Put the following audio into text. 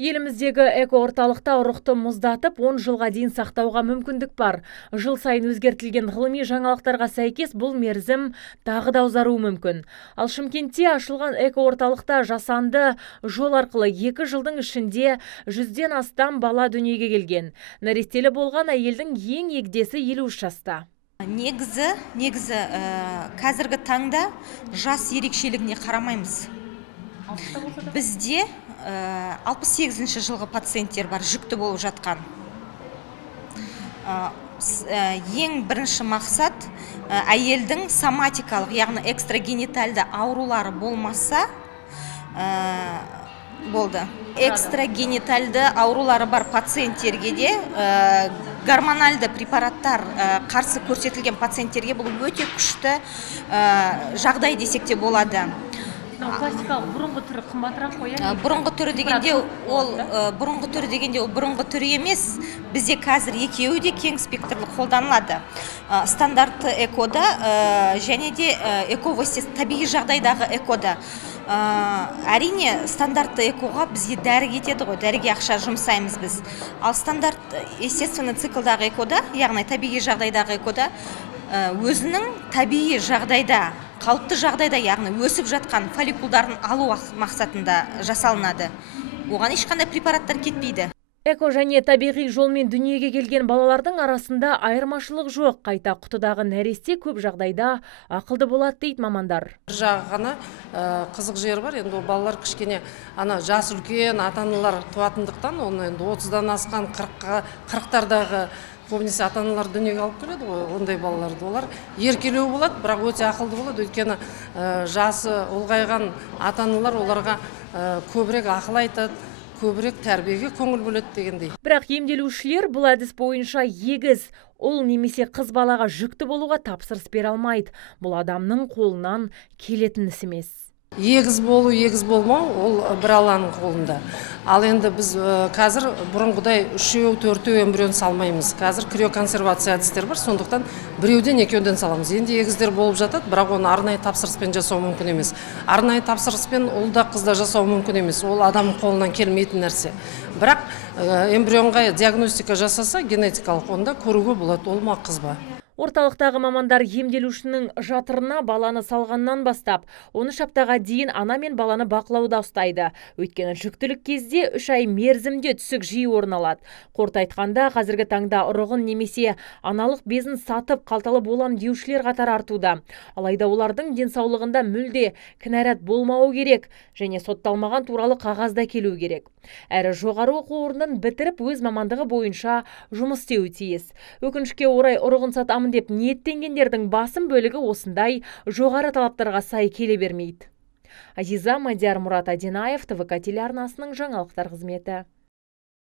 Еліміздегі эко-орталықта ұрықты мұздатып 10 жылға дейін сақтауға мүмкіндік бар. Жыл сайын өзгертілген ғылыми жаңалықтарға сәйкес бұл мерзім тағы да ұзаруы мүмкін. Ал Шымкентте ашылған эко-орталықта жасанды жол арқылы 2 жылдың ішінде 100-ден астам бала дүниеге келген. Нәрестелі болған әйелдің ең егдесі 53 жаста. Негізі қазіргі таңда жас ерекшелігіне қарамаймыз. Бізде 68-ші жылғы пациенттер бар, жүкті болып жатқан. Ең бірінші мақсат әйелдің соматикалық, яғни экстрагенитальды аурулары болмаса болды. Экстрагенитальды аурулары бар пациенттерге де гормональды препараттар қарсы көрсетілген пациенттерге бұл өте күшті жағдай десек те болады. Классикалық бұрынғы түрі қымбатырақ қояды. Бұрынғы түрі дегенде ол бұрынғы түрі емес. Бізде қазір екеуі де кең спектрлі қолданылады. Стандартты экода және де эко-востес табиғи жағдайдағы экода. Әрине стандартты экоға бізге дәрі кетеді ғой, дәріге ақша жұмсаймыз біз. Ал стандарт естественный циклдағы экода, яғни табиғи жағдайдағы экода өзінің табиғи жағдайда, қалыпты жағдайда, яғни өсіп жатқан фолликулдарын алу мақсатында жасалынады. Оған ешқандай препараттар кетпейді. Эко және табиғи жолмен дүниеге келген балалардың арасында айырмашылық жоқ. Қайта құтыдағы нәресте көп жағдайда ақылды болады дейді мамандар. Бір жағы ғана қызық жері бар. Енді балалар кішкене жас үлкен ата-аналар туатындықтан, оны енді 30-дан асқан 40-тардағы көбінесе ата-аналар дүниеге алып келеді ғой, ондай балаларды. Олар еркелеу болады, бірақ өте ақылды болады. Өйткені жасы ұлғайған ата-аналар оларға көбірек ақыл айтады, көбірек тәрбиеге көңіл бөледі дегендей. Бірақ емделушілер бұл әдіс бойынша егіз ұл немесе қыз балаға жүкті болуға тапсырыс бере алмайды. Бұл адамның қолынан келетін іс емес. Егіз болу, егіз болмау, ол бір Алланың қолында. Ал енді біз қазір бұрынғыдай 3-4 эмбрион салмаймыз. Қазір криоконсервация әдістер бар, сондықтан біреуден екеуден саламыз. Енді егіздер болып жатады, бірақ оны арнайы тапсырыспен жасау мүмкін емес. Арнайы тапсырыспен ұлда қызда жасау мүмкін емес. Ол адамның қолынан келмейтін нәрсе. Бірақ эмбрионға диагностика жасаса, генетикалық, онда көруге болады, ол ма қыз ба. Орталықтағы мамандар емделушінің жатырына баланы салғаннан бастап, 13 аптаға дейін ана мен баланы бақылауда ұстайды. Өйткені жүктілік кезде 3 ай мерзімде түсік жиі орын алады. Қорыта айтқанда, қазіргі таңда ұрығын немесе аналық безін сатып қалталы болам деушілер қатары артуда. Алайда олардың денсаулығында мүлде кінәрат болмауы керек және сотталмаған туралы қағазда келу керек. Әрі жоғары оқу орнын бітіріп өз мамандығы бойынша жұмыс істеуі тиіс. Өкінішке орай ұрығын сатамын деп ниеттенгендердің басым бөлігі осындай жоғары талаптарға сай келе бермейді. Азиза Мадияр, Мұрат Адинаев, ТВК телеарнасының жаңалықтар қызметі.